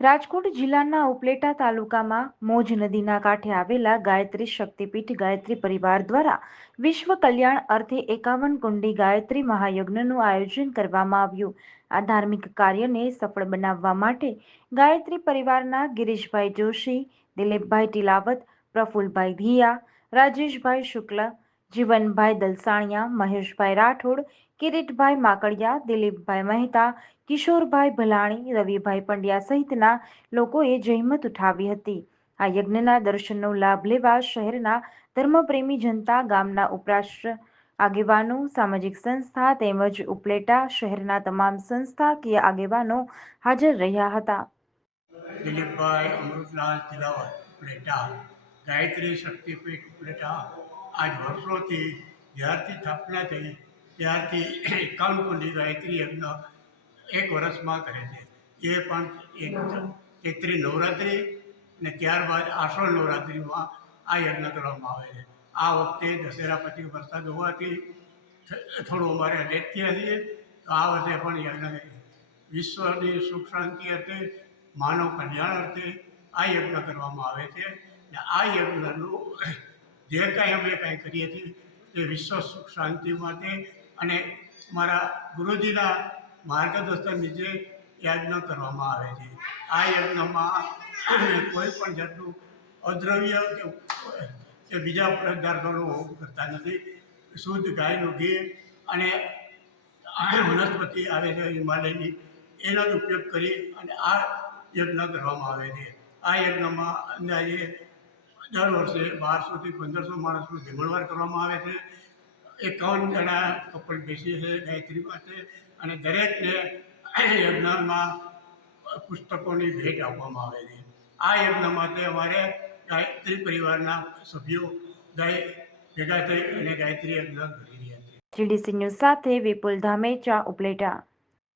રાજકોટ જિલ્લાના ઉપલેટા તાલુકામાં મોજ નદીના કાંઠે આવેલા ગાયત્રી શક્તિપીઠ ગાયત્રી પરિવાર દ્વારા વિશ્વ કલ્યાણ અર્થે 51 કુંડી ગાયત્રી મહાયજ્ઞનું આયોજન કરવામાં આવ્યું। આ ધાર્મિક કાર્યને સફળ બનાવવા માટે ગાયત્રી પરિવારના ગિરીશભાઈ જોશી, દિલીપભાઈ ટીલાવત, પ્રફુલભાઈ ધિયા, રાજેશભાઈ શુક્લ, જીવનભાઈ દલસાણિયા, મહેશભાઈ રાઠોડ, કિરીટભાઈ માકડિયા, દિલીપભાઈ મહેતા, કિશોરભાઈ ભલાણી, રવિભાઈ પંડ્યા સહિતના લોકોએ જહેમત ઉઠાવી હતી। આ યજ્ઞના દર્શનનો લાભ લેવા શહેરના ધર્મપ્રેમી જનતા, ગામના ઉપરાષ્ટ્ર આગેવાનો, સામાજિક સંસ્થા તેમજ ઉપલેટા શહેરના તમામ સંસ્થાકીય આગેવાનો હાજર રહ્યા હતા। દિલીપભાઈ અમૃતલાલ તિલાવત ઉપલેટા ગાયત્રી શક્તિપીઠ ઉપલેટા આજ વર્ષોથી જ્યારથી સ્થાપના થઈ ત્યારથી 51 કુંડી ગાયત્રી યજ્ઞ એક વર્ષમાં કરે છે। એ પણ એક ચૈત્રી નવરાત્રિ ને ત્યારબાદ આસો નવરાત્રિમાં આ યજ્ઞ કરવામાં આવે છે। આ વખતે દશેરા પછી વરસાદ હોવાથી થોડું અમારે લેટ થયા છીએ, તો આ વર્ષે પણ યજ્ઞ વિશ્વની સુખ શાંતિ અર્થે, માનવ કલ્યાણ અર્થે આ યજ્ઞ કરવામાં આવે છે। ને આ યજ્ઞનું જે કાંઈ અમે કાંઈ કરીએ છીએ તે વિશ્વ સુખ શાંતિ માટે અને મારા ગુરુજીના માર્ગદર્શન નીચે યજ્ઞ કરવામાં આવે છે। આ યજ્ઞમાં કોઈ પણ જાતનું અદ્રવ્ય કે બીજા પદાર્થોનો કરતા નથી। શુદ્ધ ગાયનું ઘી અને વનસ્પતિ આવે છે હિમાલયની, એનો જ ઉપયોગ કરી અને આ યજ્ઞ કરવામાં આવે છે। આ યજ્ઞમાં અંદાજે દર વર્ષે 1200 થી 1500 માણસનું જમણવાર કરવામાં આવે છે। 51 જણા કપલ બેસીએ છે ગાયત્રી માટે અને દરેકને યજ્ઞમાં પુસ્તકોની ભેટ આપવામાં આવે છે। આ યજ્ઞ માટે અમારે ગાયત્રી પરિવારના સભ્યો ભેગા થઈ અને ગાયત્રી યજ્ઞ કરી રહ્યા છે। GDC ન્યૂઝ સાથે વિપુલ ધામેચા, ઉપલેટા।